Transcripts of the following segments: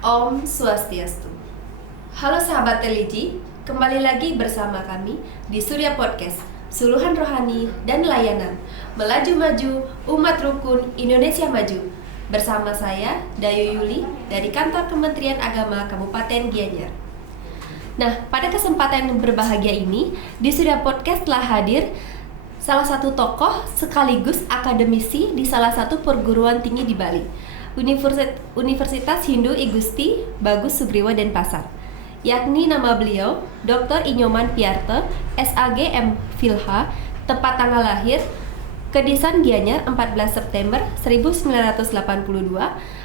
Om Swastiastu. Halo sahabat Teliji, kembali lagi bersama kami di Surya Podcast, Suluhan Rohani dan Layanan Melaju Maju Umat Rukun Indonesia Maju. Bersama saya, Dayu Yuli, dari Kantor Kementerian Agama Kabupaten Gianyar. Nah, pada kesempatan yang berbahagia ini, di Surya Podcast telah hadir salah satu tokoh sekaligus akademisi di salah satu perguruan tinggi di Bali, Universitas Hindu I Gusti Bagus Sugriwa Denpasar, yakni nama beliau Dr. Inyoman Piarte, SAG M Philha, tempat tanggal lahir Kedisan Gianyar 14 September 1982,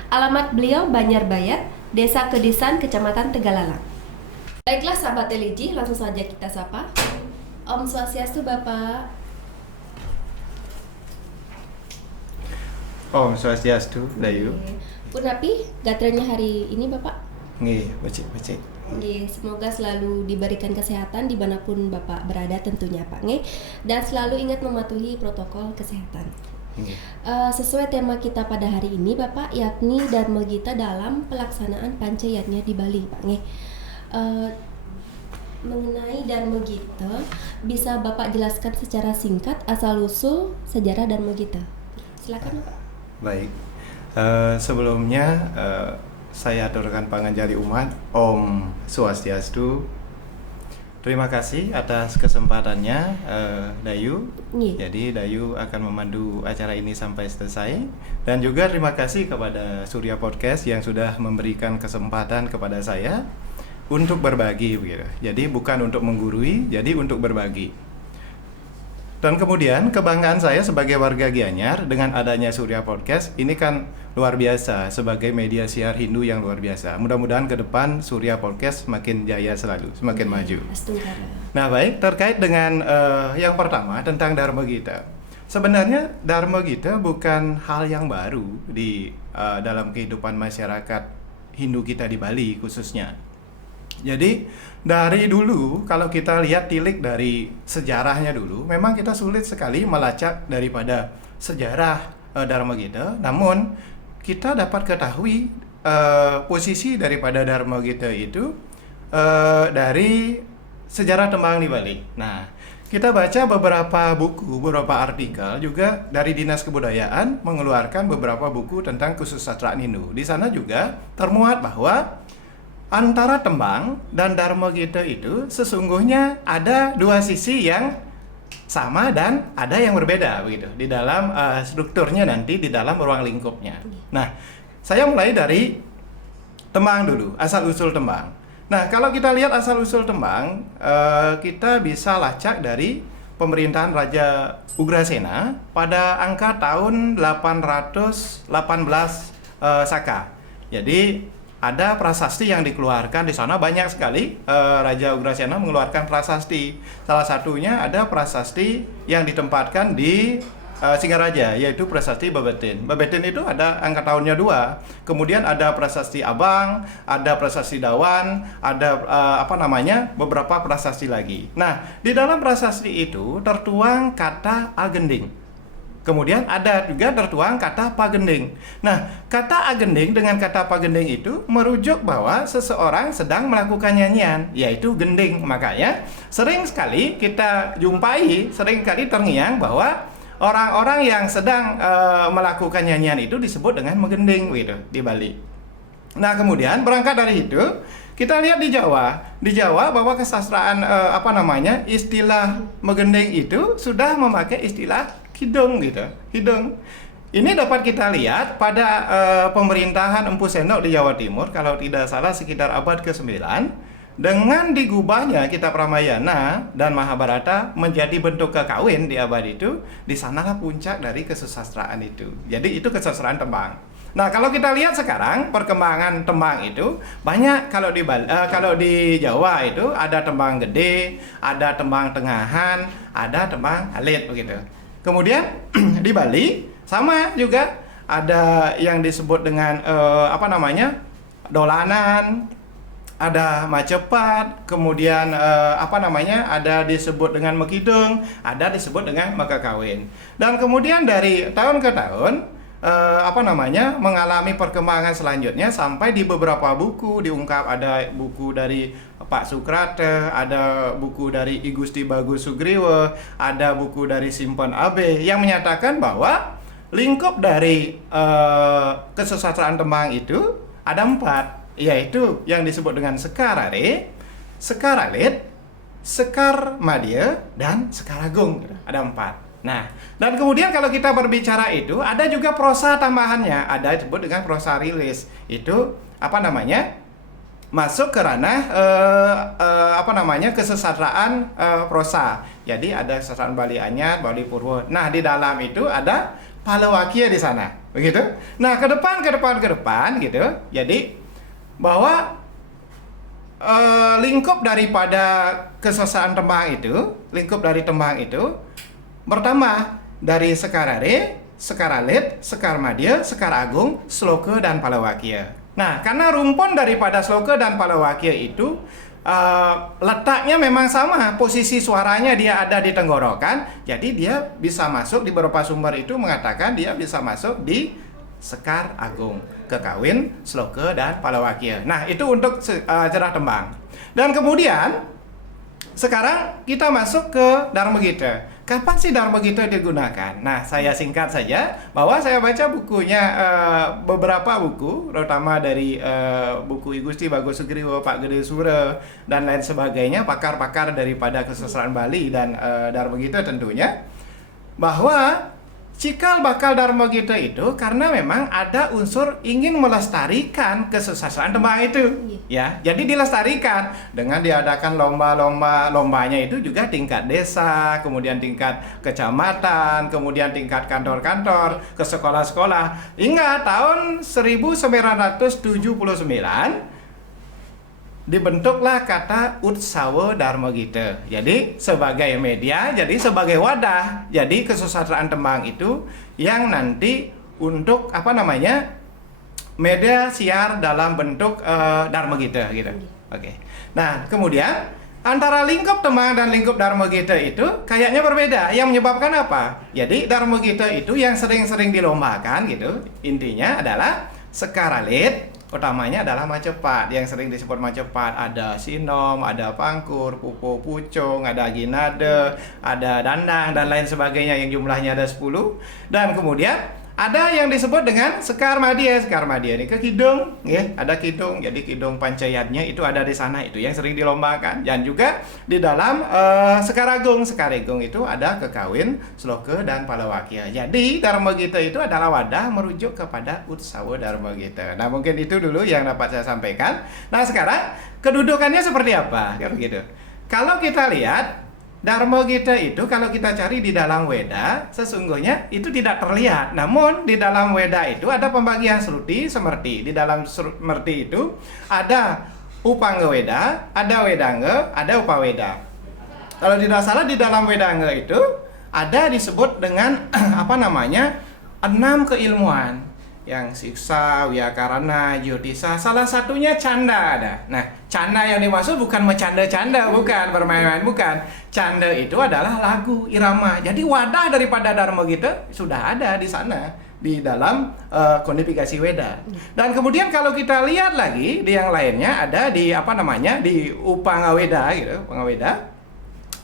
alamat beliau Banjarbayat, Desa Kedisan, Kecamatan Tegalalang. Baiklah sahabat Teliji, langsung saja kita sapa. Om Swastiastu Bapak. Om Swastiastu, Dayu. Punapi gatranya hari ini Bapak? Nggih, becik. Nggih, semoga selalu diberikan kesehatan dimanapun Bapak berada tentunya Pak. Nggih, dan selalu ingat mematuhi protokol kesehatan. Sesuai tema kita pada hari ini Bapak, yakni Dharma Gita dalam pelaksanaan Pancayatnya di Bali Pak. Nggih. Mengenai Dharma Gita, bisa Bapak jelaskan secara singkat asal-usul sejarah Dharma Gita? Silakan Bapak. Baik, sebelumnya saya aturkan panganjali umat Om Swastiastu. Terima kasih atas kesempatannya Dayu. Jadi Dayu akan memandu acara ini sampai selesai. Dan juga terima kasih kepada Surya Podcast yang sudah memberikan kesempatan kepada saya untuk berbagi begitu. Jadi bukan untuk menggurui, jadi untuk berbagi. Dan kemudian kebanggaan saya sebagai warga Gianyar dengan adanya Surya Podcast ini kan luar biasa sebagai media siar Hindu yang luar biasa. Mudah-mudahan ke depan Surya Podcast semakin jaya selalu, semakin maju. Nah baik, terkait dengan yang pertama tentang Dharma Gita. Sebenarnya Dharma Gita bukan hal yang baru di dalam kehidupan masyarakat Hindu kita di Bali khususnya. Jadi dari dulu kalau kita lihat tilik dari sejarahnya dulu, memang kita sulit sekali melacak daripada sejarah Dharma Gita. Namun kita dapat ketahui posisi daripada Dharma Gita itu dari sejarah tembang di Bali. Nah, kita baca beberapa buku, beberapa artikel juga dari Dinas Kebudayaan mengeluarkan beberapa buku tentang kesusastraan Hindu. Di sana juga termuat bahwa antara tembang dan Dharma Gita itu sesungguhnya ada dua sisi yang sama dan ada yang berbeda begitu di dalam strukturnya nanti di dalam ruang lingkupnya. Nah, saya mulai dari tembang dulu, asal usul tembang. Nah, kalau kita lihat asal usul tembang, kita bisa lacak dari pemerintahan Raja Ugrasena pada angka tahun 818 Saka. Jadi ada prasasti yang dikeluarkan di sana banyak sekali. Raja Ugrasena mengeluarkan prasasti. Salah satunya ada prasasti yang ditempatkan di Singaraja, yaitu prasasti Babetin. Babetin itu ada angka tahunnya 2. Kemudian ada prasasti Abang, ada prasasti Dawan, ada beberapa prasasti lagi. Nah, di dalam prasasti itu tertuang kata Agending. Kemudian ada juga tertuang kata pagending. Nah, kata agending dengan kata pagending itu merujuk bahwa seseorang sedang melakukan nyanyian, yaitu gending. Makanya sering sekali kita jumpai, sering kali terngiang bahwa orang-orang yang sedang melakukan nyanyian itu disebut dengan menggending gitu di Bali. Nah, kemudian berangkat dari itu, kita lihat di Jawa. Di Jawa bahwa kesastraan istilah menggending itu sudah memakai istilah hidung gitu, hidung. Ini dapat kita lihat pada pemerintahan Empu Sendok di Jawa Timur, kalau tidak salah sekitar abad ke-9, dengan digubahnya kitab Ramayana dan Mahabharata menjadi bentuk kekawin di abad itu, di sanalah puncak dari kesusastraan itu. Jadi itu kesusastraan tembang. Nah, kalau kita lihat sekarang perkembangan tembang itu banyak. Kalau di Jawa itu ada tembang gede, ada tembang tengahan, ada tembang alit begitu. Kemudian di Bali sama juga ada yang disebut dengan dolanan, ada macepat, kemudian ada disebut dengan mekidung, ada disebut dengan mekakawin. Dan kemudian dari tahun ke tahun mengalami perkembangan selanjutnya sampai di beberapa buku diungkap. Ada buku dari Pak Sukrate, ada buku dari I Gusti Bagus Sugriwo, ada buku dari Simpen Abe yang menyatakan bahwa lingkup dari kesusastraan tembang itu ada 4, yaitu yang disebut dengan Sekarare, Sekaralit, Sekar Madya, dan Sekaragung. Ada 4. Nah, dan kemudian kalau kita berbicara itu ada juga prosa tambahannya, ada disebut dengan prosa rilis. Itu masuk ke ranah kesusastraan prosa. Jadi ada kesusastraan Bali Anyar, Bali Purwo. Nah, di dalam itu ada Palawakia di sana, begitu. Nah, ke depan gitu. Jadi bahwa lingkup daripada kesusastraan tembang itu pertama dari Sekarare, Sekaralit, Sekarmadya, Sekaragung, Sloka, dan Palawakia. Nah, karena rumpun daripada Sloka dan Palawakia itu letaknya memang sama, posisi suaranya dia ada di tenggorokan, jadi dia bisa masuk di beberapa sumber itu mengatakan dia bisa masuk di Sekar Agung, Kekawin, Sloka, dan Palawakia. Nah, itu untuk cerah tembang. Dan kemudian sekarang kita masuk ke Dharma Gita. Kapan sih Dharma Gita digunakan? Nah, saya singkat saja bahwa saya baca bukunya, beberapa buku, terutama dari buku I Gusti Bagus Sugriwo, Pak Gede Sura, dan lain sebagainya, pakar-pakar daripada kesusastraan Bali dan Dharma Gita tentunya, bahwa cikal bakal Dharma Gita itu karena memang ada unsur ingin melestarikan kesusastraan tembang itu, ya. Jadi dilestarikan dengan diadakan lombanya itu juga tingkat desa, kemudian tingkat kecamatan, kemudian tingkat kantor-kantor, ke sekolah-sekolah. Hingga tahun 1979 dibentuklah kata Utsawa Dharma Gita. Jadi sebagai media, jadi sebagai wadah, jadi kesusastraan tembang itu yang nanti untuk media siar dalam bentuk Dharma Gita gitu. Oke. Nah, kemudian antara lingkup tembang dan lingkup Dharma Gita itu kayaknya berbeda. Yang menyebabkan apa? Jadi Dharma Gita itu yang sering-sering dilombakan gitu, intinya adalah Sekaralit, utamanya adalah macepat, yang sering disebut macepat. Ada sinom, ada pangkur, pupo pucung, ada ginade, ada dandang, dan lain sebagainya yang jumlahnya ada 10. Dan kemudian ada yang disebut dengan Sekar Madya. Sekar Madya ini ke kidung, ya, ada kidung. Jadi kidung pancayatnya itu ada di sana, itu yang sering dilombakan. Dan juga di dalam Sekaragung. Sekaragung itu ada Kekawin, Sloka, dan Palawakia. Jadi Dharma Gita itu adalah wadah merujuk kepada Utsawa Dharma Gita. Nah, mungkin itu dulu yang dapat saya sampaikan. Nah, sekarang kedudukannya seperti apa? Kayak begitu. Kalau kita lihat Dharma Gita itu kalau kita cari di dalam Weda, sesungguhnya itu tidak terlihat. Namun di dalam Weda itu ada pembagian Sruti, Semerti. Di dalam Semerti itu ada Upanga Weda, ada Wedanga, ada Upaweda. Kalau tidak salah di dalam Wedanga itu ada disebut dengan 6 keilmuan. Yang Siksa, Wyakarana, Jyotisa, salah satunya Canda ada. Nah, Canda yang dimaksud bukan bercanda-canda, bukan bermain-main, bukan. Canda itu adalah lagu, irama. Jadi wadah daripada Dharma Gita sudah ada di sana, di dalam kodifikasi Weda. Dan kemudian kalau kita lihat lagi di yang lainnya ada di di Upanga Weda gitu, Upanga Weda.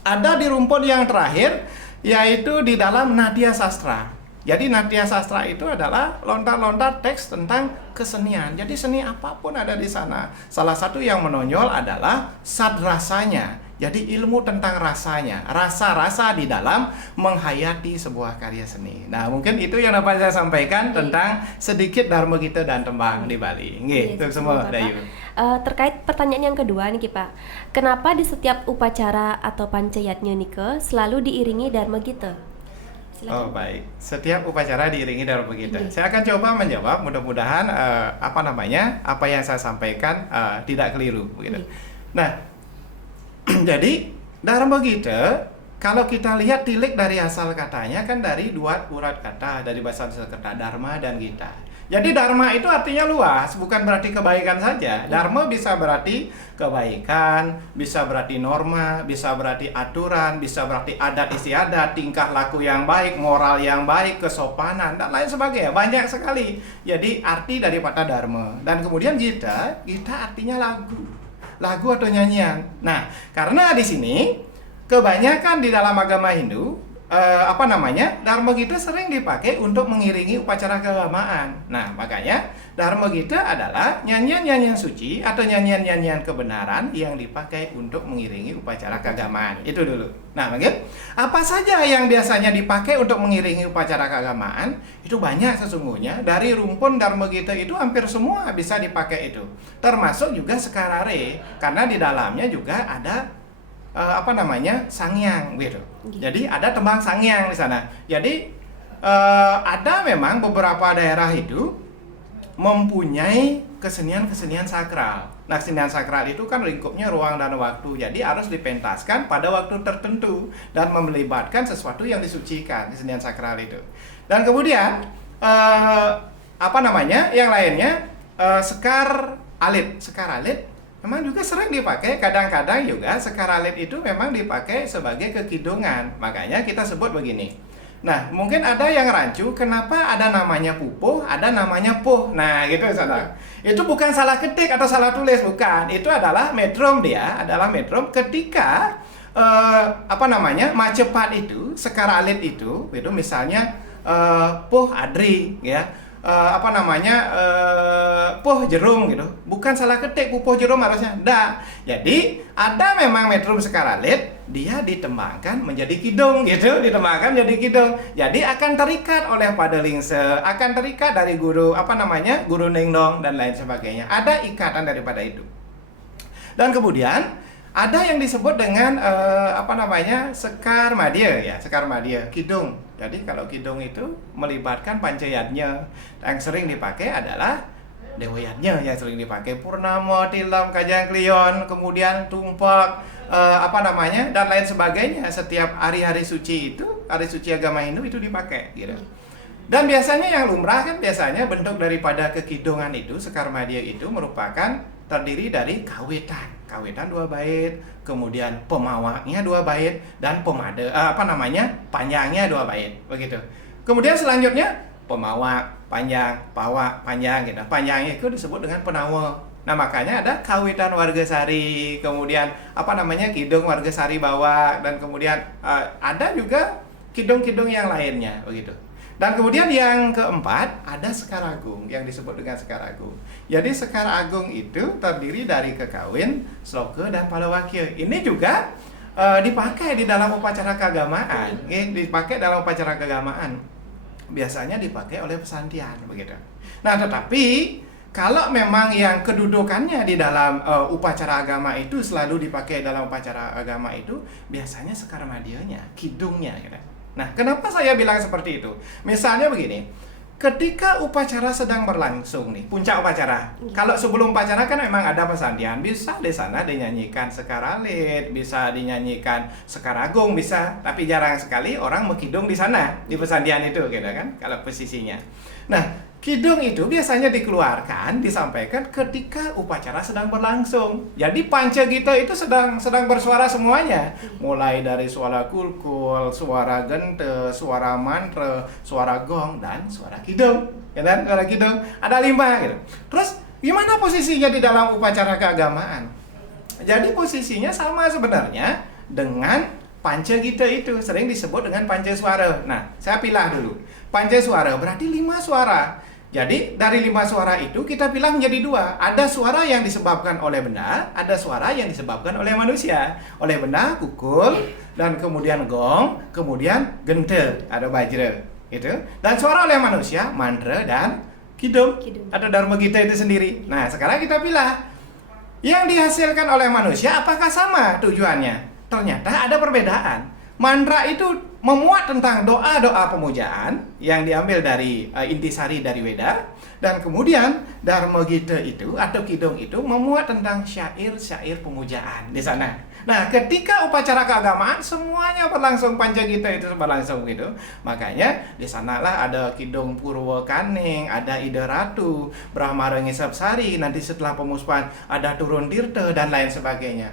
Ada di rumpun yang terakhir yaitu di dalam Natya Sastra. Jadi Natya Sastra itu adalah lontar-lontar teks tentang kesenian. Jadi seni apapun ada di sana. Salah satu yang menonjol adalah sadrasanya. Jadi ilmu tentang rasanya, rasa-rasa di dalam menghayati sebuah karya seni. Nah, mungkin itu yang dapat saya sampaikan tentang sedikit Dharma Gita dan tembang di Bali. Nggih, itu semua Dayu. Terkait pertanyaan yang kedua nih Pak. Kenapa di setiap upacara atau pancayatnya nih selalu diiringi Dharma Gita? Silakan. baik. Setiap upacara diiringi Dharma Gita. Iya. Saya akan coba menjawab. Mudah-mudahan apa yang saya sampaikan tidak keliru, begitu. Iya. Nah, jadi Dharma Gita, kalau kita lihat tilik dari asal katanya kan dari dua urat kata dari bahasa Sanskerta, Dharma dan Gita. Jadi Dharma itu artinya luas, bukan berarti kebaikan saja. Dharma bisa berarti kebaikan, bisa berarti norma, bisa berarti aturan, bisa berarti adat istiadat, tingkah laku yang baik, moral yang baik, kesopanan, dan lain sebagainya. Banyak sekali. Jadi arti daripada Dharma. Dan kemudian Gita artinya lagu. Lagu atau nyanyian. Nah, karena di sini kebanyakan di dalam agama Hindu Dharma Gita sering dipakai untuk mengiringi upacara keagamaan. Nah, makanya Dharma Gita adalah nyanyian-nyanyian suci atau nyanyian-nyanyian kebenaran yang dipakai untuk mengiringi upacara keagamaan. Itu dulu. Nah, mungkin apa saja yang biasanya dipakai untuk mengiringi upacara keagamaan? Itu banyak sesungguhnya. Dari rumpun Dharma Gita itu hampir semua bisa dipakai itu. Termasuk juga sekarare, karena di dalamnya juga ada sangyang gitu. Jadi ada tembang sangyang di sana. Jadi ada memang beberapa daerah itu mempunyai kesenian-kesenian sakral. Nah, kesenian sakral itu kan lingkupnya ruang dan waktu. Jadi harus dipentaskan pada waktu tertentu dan melibatkan sesuatu yang disucikan, kesenian sakral itu. Dan kemudian yang lainnya sekar alit memang juga sering dipakai. Kadang-kadang juga sekar alit itu memang dipakai sebagai kekidungan. Makanya kita sebut begini. Nah, mungkin ada yang rancu, kenapa ada namanya pupuh, ada namanya puh. Nah, gitu saudara. Itu bukan salah ketik atau salah tulis, bukan. Itu adalah metrum adalah metrum ketika Macepat itu, sekar alit itu misalnya puh adri, ya. Puh jerum gitu. Bukan salah ketik puh jerum harusnya. Jadi ada memang metrum sekaralit, dia ditembangkan menjadi kidung gitu, ditembangkan menjadi kidung. Jadi akan terikat oleh Padalingse, akan terikat dari guru guru Ningdong dan lain sebagainya. Ada ikatan daripada itu. Dan kemudian ada yang disebut dengan sekar madya, ya, sekar madya, kidung. Jadi kalau kidung itu melibatkan pancayatnya. Yang sering dipakai adalah dewayatnya yang sering dipakai. Purnama, tilam, kajang klion, kemudian tumpak, dan lain sebagainya. Setiap hari-hari suci itu, hari suci agama Hindu itu dipakai gitu. Dan biasanya yang lumrah kan biasanya bentuk daripada kekidungan itu, sekar madya itu merupakan terdiri dari kawitan 2 bait, kemudian pemawaknya 2 bait, dan panjangnya 2 bait, begitu. Kemudian selanjutnya pemawak panjang, pawak panjang gitu. Panjangnya itu disebut dengan penawa. Nah, makanya ada kawitan Wargasari, kemudian kidung Wargasari bawa, dan kemudian ada juga kidung-kidung yang lainnya, begitu. Dan kemudian yang keempat, ada Sekar Agung yang disebut dengan Sekar Agung. Jadi Sekar Agung itu terdiri dari kekawin, sloka, dan palawakya. Ini juga dipakai di dalam upacara keagamaan. Dipakai dalam upacara keagamaan. Biasanya dipakai oleh pesantian, begitu. Nah, tetapi kalau memang yang kedudukannya di dalam upacara agama itu selalu dipakai dalam upacara agama itu, biasanya sekar madyanya, kidungnya gitu. Nah, kenapa saya bilang seperti itu? Misalnya begini, ketika upacara sedang berlangsung nih, puncak upacara. Kalau sebelum upacara kan memang ada pesantian, bisa di sana dinyanyikan sekar alit, bisa dinyanyikan sekar agung, bisa. Tapi jarang sekali orang mengkidung di sana, di pesantian itu gitu kan, kalau posisinya. Nah, kidung itu biasanya dikeluarkan, disampaikan ketika upacara sedang berlangsung. Jadi panca gita itu sedang bersuara semuanya. Mulai dari suara kulkul, suara gente, suara mantra, suara gong, dan suara kidung. Ya kan? Suara kidung. Ada 5 gitu. Terus gimana posisinya di dalam upacara keagamaan? Jadi posisinya sama sebenarnya dengan panca gita itu. Sering disebut dengan panca suara. Nah, saya pilah dulu. Panca suara berarti 5 suara. Jadi dari 5 suara itu kita pilah menjadi 2. Ada suara yang disebabkan oleh benda, ada suara yang disebabkan oleh manusia. Oleh benda kukul, dan kemudian gong, kemudian gente, ada bajra, gitu. Dan suara oleh manusia mantra dan kidung. Atau dharma gita itu sendiri. Nah, sekarang kita pilah. Yang dihasilkan oleh manusia apakah sama tujuannya? Ternyata ada perbedaan. Mantra itu memuat tentang doa-doa pemujaan yang diambil dari intisari dari Weda, dan kemudian Dharma Gita itu atau Kidung itu memuat tentang syair-syair pemujaan di sana. Nah, ketika upacara keagamaan semuanya berlangsung, Pancagita itu berlangsung gitu. Makanya di sanalah ada Kidung Purwa Kaning, ada Ida Ratu, Brahmara Ngisap Sari, nanti setelah pemuspahan ada Turun Tirta dan lain sebagainya.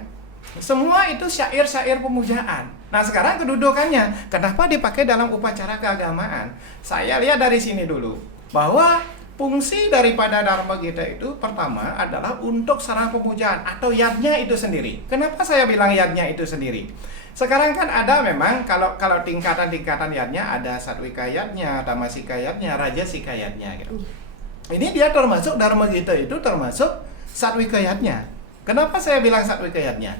Semua itu syair-syair pemujaan. Nah, sekarang kedudukannya, kenapa dipakai dalam upacara keagamaan? Saya lihat dari sini dulu, bahwa fungsi daripada Dharma Gita itu pertama adalah untuk sarana pemujaan atau yadnya itu sendiri. Kenapa saya bilang yadnya itu sendiri? Sekarang kan ada memang kalau tingkatan-tingkatan yadnya ada Satwika yadnya, Tamasika yadnya, Rajasika yadnya gitu. Ini dia termasuk Dharma Gita itu termasuk Satwika yadnya. Kenapa saya bilang Satwika yadnya?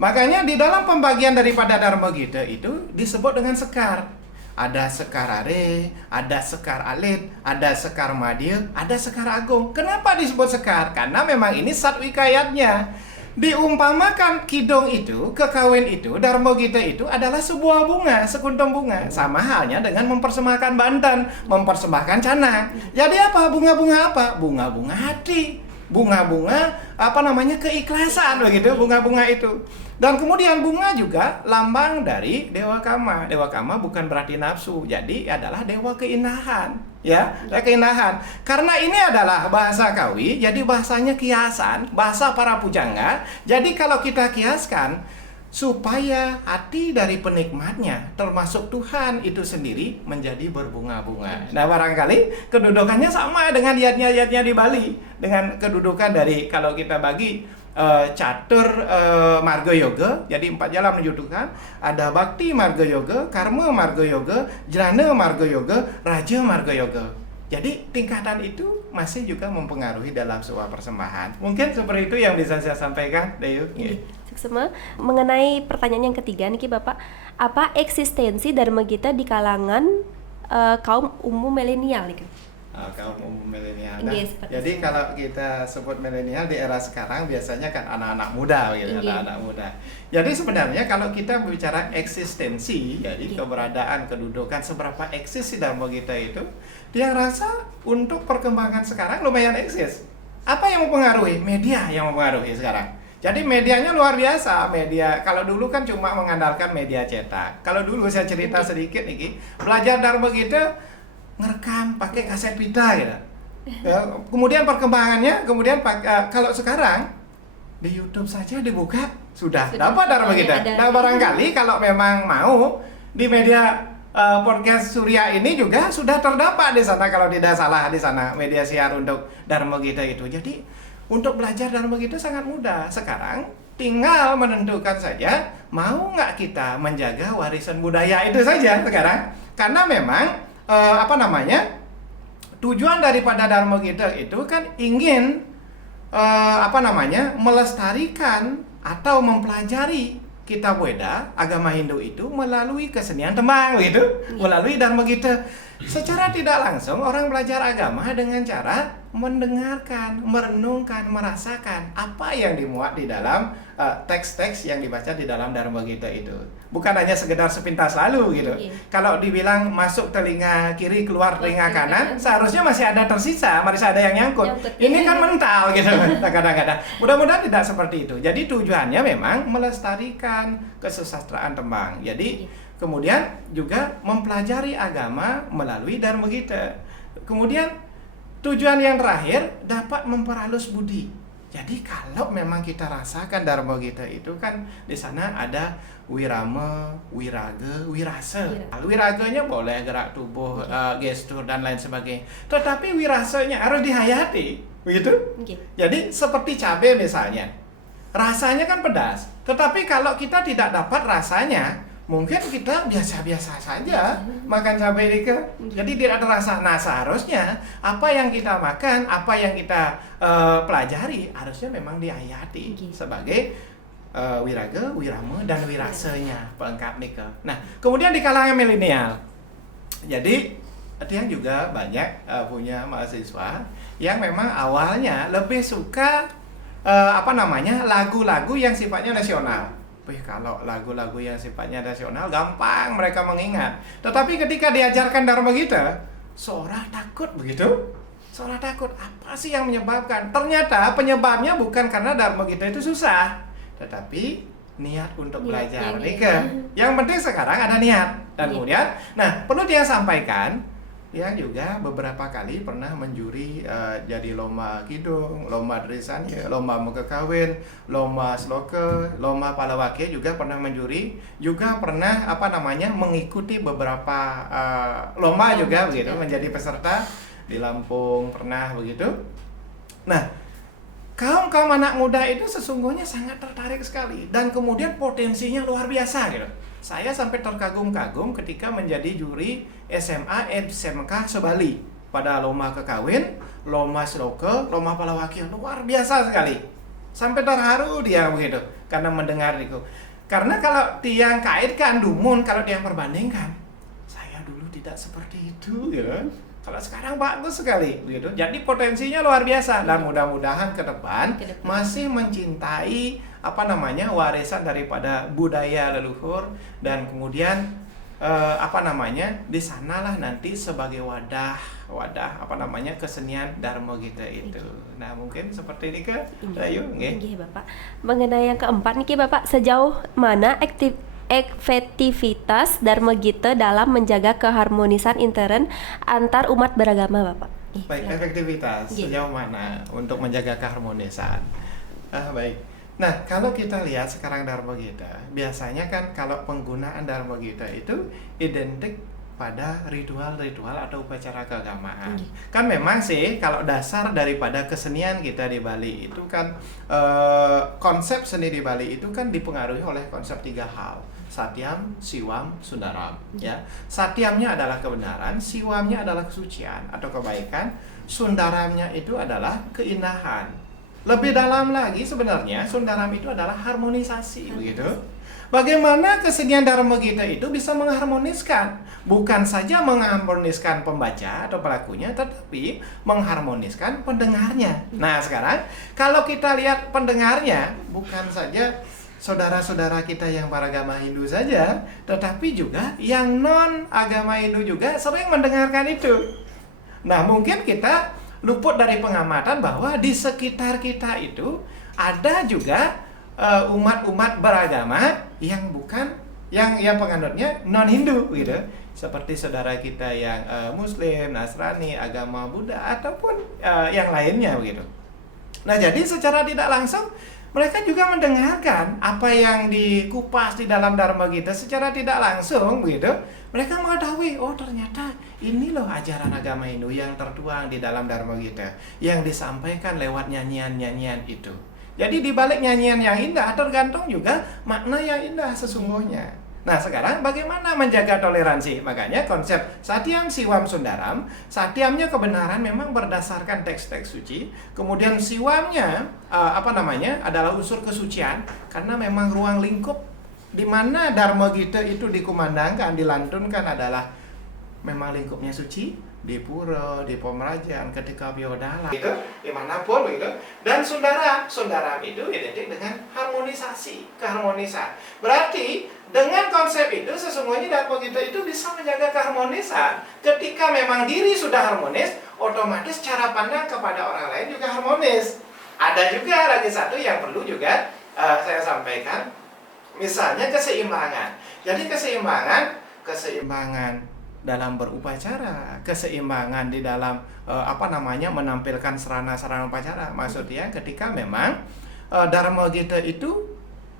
Makanya di dalam pembagian daripada Dharma Gita itu disebut dengan sekar. Ada sekar are, ada sekar alit, ada sekar madya, ada sekar agung. Kenapa disebut sekar? Karena memang ini Satwika yadnya. Diumpamakan kidung itu, kekawin itu, Dharma Gita itu adalah sebuah bunga, sekuntum bunga. Sama halnya dengan mempersembahkan banten, mempersembahkan canang. Jadi apa? Bunga-bunga apa? Bunga-bunga hati. Bunga-bunga keikhlasan begitu, bunga-bunga itu. Dan kemudian bunga juga lambang dari Dewa Kama. Dewa Kama bukan berarti nafsu, jadi adalah dewa keindahan, ya, keindahan. Karena ini adalah bahasa Kawi, jadi bahasanya kiasan, bahasa para pujangga. Jadi kalau kita kiaskan supaya hati dari penikmatnya termasuk Tuhan itu sendiri menjadi berbunga-bunga. Nah, barangkali kedudukannya sama dengan yadnya di Bali, dengan kedudukan dari kalau kita bagi catur marga yoga, jadi 4 jalan menuju Tuhan, ada bakti marga yoga, karma marga yoga, jnana marga yoga, raja marga yoga. Jadi tingkatan itu masih juga mempengaruhi dalam sebuah persembahan. Mungkin seperti itu yang bisa saya sampaikan, Dayu. Suksema, mengenai pertanyaan yang ketiga nih Bapak, apa eksistensi Dharma Gita di kalangan kaum umum milenial nih? Kaum umum milenial. Yes, jadi kalau kita sebut milenial di era sekarang biasanya kan anak-anak muda gitu, anak-anak muda. Jadi sebenarnya kalau kita bicara eksistensi, jadi keberadaan, kedudukan, seberapa eksis si Dharma Gita itu, dia rasa untuk perkembangan sekarang lumayan eksis. Apa yang mempengaruhi? Media yang mempengaruhi sekarang. Jadi medianya luar biasa. Media kalau dulu kan cuma mengandalkan media cetak. Kalau dulu saya cerita sedikit nih, belajar Dharma Gita ngerekam pakai kaset pita gitu. Ya, kemudian perkembangannya, kalau sekarang di YouTube saja dibuka sudah dapat Dharma Gita. Nah, barangkali kalau memang mau di media podcast Surya ini juga sudah terdapat di sana, kalau tidak salah di sana media siar untuk Dharma Gita itu. Jadi untuk belajar Dharma Gita sangat mudah. Sekarang tinggal menentukan saja mau nggak kita menjaga warisan budaya itu saja sekarang. Karena memang tujuan daripada Dharma Gita itu kan ingin melestarikan atau mempelajari kitab Weda agama Hindu itu melalui kesenian tembang gitu, melalui Dharma Gita. Secara tidak langsung orang belajar agama dengan cara mendengarkan, merenungkan, merasakan apa yang dimuat di dalam teks-teks yang dibaca di dalam Dharma Gita itu. Bukan hanya sekedar sepintas lalu gitu. Kalau dibilang masuk telinga kiri, keluar telinga kanan, seharusnya masih ada tersisa, masih ada yang nyangkut. Ini kan mental gitu kadang-kadang. Mudah-mudahan tidak seperti itu. Jadi tujuannya memang melestarikan kesusastraan tembang. Jadi kemudian juga mempelajari agama melalui Dharma Gita. Kemudian tujuan yang terakhir dapat memperhalus budi. Jadi kalau memang kita rasakan Dharma Gita itu kan di sana ada wirama, wiraga, wirasa. Wiraganya boleh gerak tubuh, gestur dan lain sebagainya. Tetapi wirasanya harus dihayati, begitu? Jadi seperti cabai misalnya, rasanya kan pedas. Tetapi kalau kita tidak dapat rasanya, mungkin kita biasa-biasa saja makan cabai dike. Jadi tidak ada rasa. Nah, seharusnya apa yang kita makan, apa yang kita pelajari harusnya memang dihayati sebagai wiraga, wirama, dan wirasanya pelengkap nike. Nah, kemudian di kalangan milenial, jadi yang juga banyak punya mahasiswa yang memang awalnya lebih suka lagu-lagu yang sifatnya nasional. Wih, kalau lagu-lagu yang sifatnya nasional gampang mereka mengingat. Tetapi ketika diajarkan Dharma Gita, seorang takut begitu. Seorang takut, apa sih yang menyebabkan? Ternyata penyebabnya bukan karena Dharma Gita itu susah, tetapi niat untuk belajar. Yang penting sekarang ada niat. Dan kemudian, nah perlu dia sampaikan, yang juga beberapa kali pernah menjuri jadi lomba kidung, lomba drisanya, lomba muka kawin, lomba sloka, lomba palawake juga pernah menjuri, juga pernah mengikuti beberapa lomba juga begitu, menjadi peserta di Lampung pernah begitu. Nah, kaum anak muda itu sesungguhnya sangat tertarik sekali dan kemudian potensinya luar biasa gitu. Saya sampai terkagum-kagum ketika menjadi juri SMA SMK Sebali pada lomba kekawin, lomba sloka, lomba palawaki, luar biasa sekali. Sampai terharu dia begitu karena mendengar itu. Karena kalau tiang kaitkan dumun, kalau tiang perbandingkan, saya dulu tidak seperti itu gitu. Kalau sekarang bagus sekali begitu. Jadi potensinya luar biasa dan mudah-mudahan ke depan masih mencintai warisan daripada budaya leluhur dan kemudian di sanalah nanti sebagai wadah kesenian Dharma Gita itu. Nah, mungkin seperti ini ke Rayu nggih. Bapak. Mengenai yang keempat nih Bapak, sejauh mana efektivitas Dharma Gita dalam menjaga keharmonisan intern antar umat beragama, Bapak? Baik, efektivitas sejauh mana untuk menjaga keharmonisan? Baik. Nah, kalau kita lihat sekarang Dharma Gita, biasanya kan kalau penggunaan Dharma Gita itu identik pada ritual-ritual atau upacara keagamaan. Kan memang sih kalau dasar daripada kesenian kita di Bali itu kan konsep seni di Bali itu kan dipengaruhi oleh konsep 3 hal. Satyam, Siwam, Sundaram. Ya, Satyamnya adalah kebenaran, Siwamnya adalah kesucian atau kebaikan, Sundaramnya itu adalah keindahan. Lebih dalam lagi sebenarnya Sundaram itu adalah harmonisasi begitu. Bagaimana kesenian Dharma Gita itu bisa mengharmoniskan, bukan saja mengharmoniskan pembaca atau pelakunya, tetapi mengharmoniskan pendengarnya. Nah, sekarang kalau kita lihat pendengarnya, bukan saja saudara-saudara kita yang beragama Hindu saja, tetapi juga yang non agama Hindu juga sering mendengarkan itu. Nah, mungkin kita luput dari pengamatan bahwa di sekitar kita itu ada juga umat-umat beragama yang bukan yang penganutnya non Hindu gitu, seperti saudara kita yang Muslim, Nasrani, agama Buddha ataupun yang lainnya begitu. Nah, jadi secara tidak langsung mereka juga mendengarkan apa yang dikupas di dalam Dharma Gita secara tidak langsung begitu. Mereka mengetahui, oh ternyata ini loh ajaran agama Hindu yang tertuang di dalam Dharma Gita yang disampaikan lewat nyanyian-nyanyian itu. Jadi di balik nyanyian yang indah tergantung juga makna yang indah sesungguhnya. Nah, sekarang bagaimana menjaga toleransi? Makanya konsep Satyam, Siwam, Sundaram. Satyamnya kebenaran memang berdasarkan teks-teks suci. Kemudian Siwamnya adalah unsur kesucian karena memang ruang lingkup di mana Dharma Gita itu dikumandangkan, dilantunkan adalah memang lingkupnya suci, di pura, di Pomerajan, ketika Biodala gitu, dimanapun begitu. Dan Sundaram itu identik dengan harmonisasi, keharmonisan. Berarti dengan konsep itu sesungguhnya Dharma Gita itu bisa menjaga keharmonisan. Ketika memang diri sudah harmonis, otomatis cara pandang kepada orang lain juga harmonis. Ada juga lagi satu yang perlu juga saya sampaikan, misalnya keseimbangan. Jadi keseimbangan dalam berupacara, keseimbangan di dalam menampilkan sarana-sarana upacara. Maksudnya ketika memang Dharma Gita itu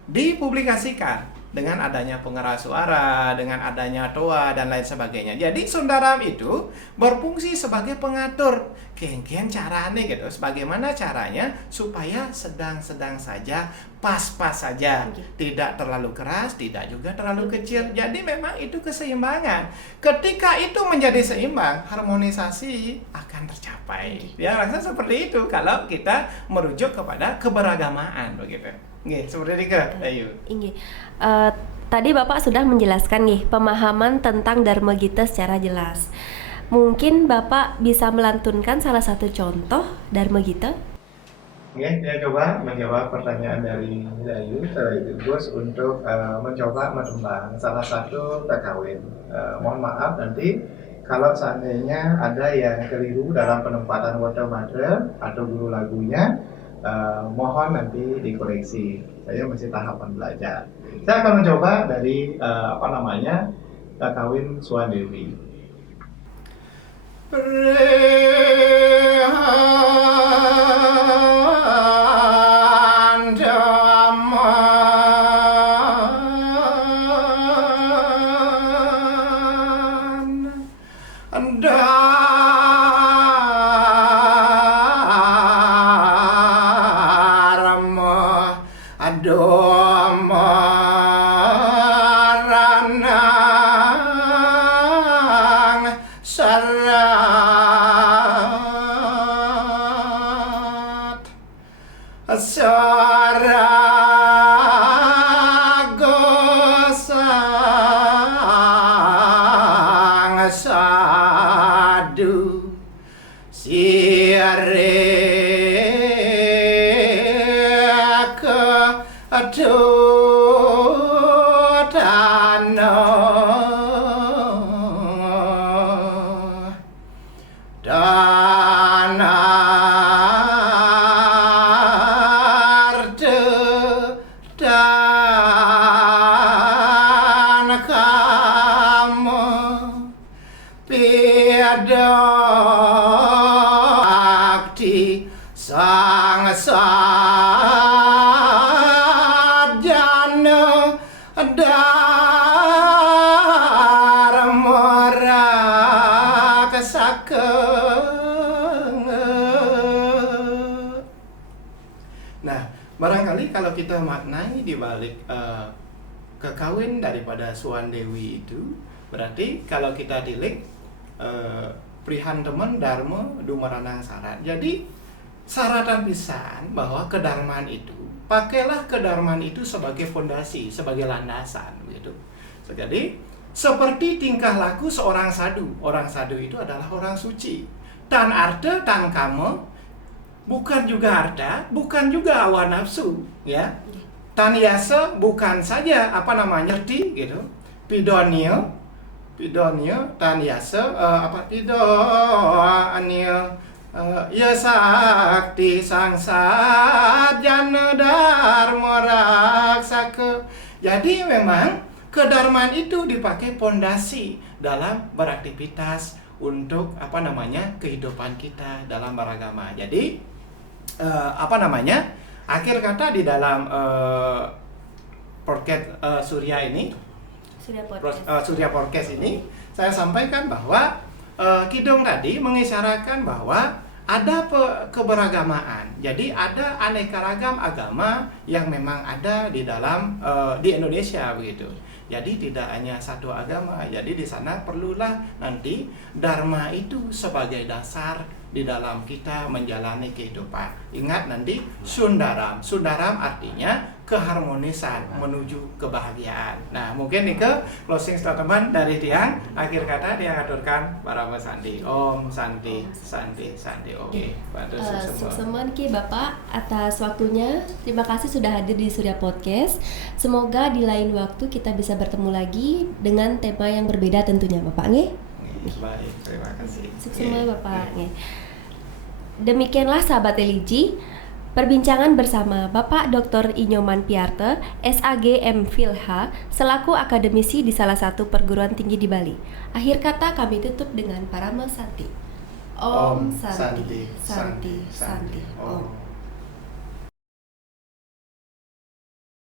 dipublikasikan dengan adanya pengeras suara, dengan adanya toa dan lain sebagainya. Jadi Sundaram itu berfungsi sebagai pengatur kengken caranya gitu. Bagaimana caranya supaya sedang-sedang saja, pas-pas saja, tidak terlalu keras, tidak juga terlalu kecil. Jadi memang itu keseimbangan. Ketika itu menjadi seimbang, harmonisasi akan tercapai. Ya, rasanya seperti itu kalau kita merujuk kepada keberagamaan begitu. Nggih, seperti itu, Ayu. Tadi Bapak sudah menjelaskan nih pemahaman tentang Dharma Gita secara jelas. Mungkin Bapak bisa melantunkan salah satu contoh Dharma Gita? Oke, dia coba menjawab pertanyaan dari Dayu sekaligus untuk mencoba menembang salah satu kakawin. Mohon maaf nanti kalau seandainya ada yang keliru dalam penempatan water mother atau guru lagunya, mohon nanti dikoreksi. Saya masih tahapan belajar. Saya akan mencoba dari kakawin Suan Dewi. Nah, barangkali kalau kita maknai di balik kekawin daripada Suan Dewi itu, berarti kalau kita tilik prihan temen dharma dumaranang syarat. Jadi syaratan pisan bahwa kedarmaan itu, pakailah kedarmaan itu sebagai fondasi, sebagai landasan begitu. Jadi seperti tingkah laku seorang sadhu. Orang sadhu itu adalah orang suci. Tan arta tan kama, bukan juga harta, bukan juga hawa nafsu, ya. Tan yasa bukan saja ngerti gitu. Pidonio tan yasa pidonio ya sakti sangsat jana dharma raksaka. Jadi memang kedarmaan itu dipakai pondasi dalam beraktivitas untuk kehidupan kita dalam beragama. Jadi akhir kata di dalam podcast Surya Podcast ini saya sampaikan bahwa Kidong tadi mengisyaratkan bahwa ada keberagamaan. Jadi ada aneka ragam agama yang memang ada di dalam di Indonesia begitu. Jadi tidak hanya satu agama. Jadi di sana perlulah nanti dharma itu sebagai dasar di dalam kita menjalani kehidupan. Ingat nanti sundaram. Sundaram artinya keharmonisan menuju kebahagiaan. Nah, mungkin ke closing statement dari Tiang. Akhir kata dia aturkan para Santi. Om Santi, Santi, Santi. Oke. Semua ki Bapak atas waktunya. Terima kasih sudah hadir di Surya Podcast. Semoga di lain waktu kita bisa bertemu lagi dengan tema yang berbeda tentunya Bapak nggih. Baik, terima kasih. Sukses semua Bapak nggih. Demikianlah sahabat Religi, perbincangan bersama Bapak Dr. Inyoman Piarte, SAG MPhilH, selaku akademisi di salah satu perguruan tinggi di Bali. Akhir kata kami tutup dengan Parama Santi. Om Santi, Santi, Santi, Om.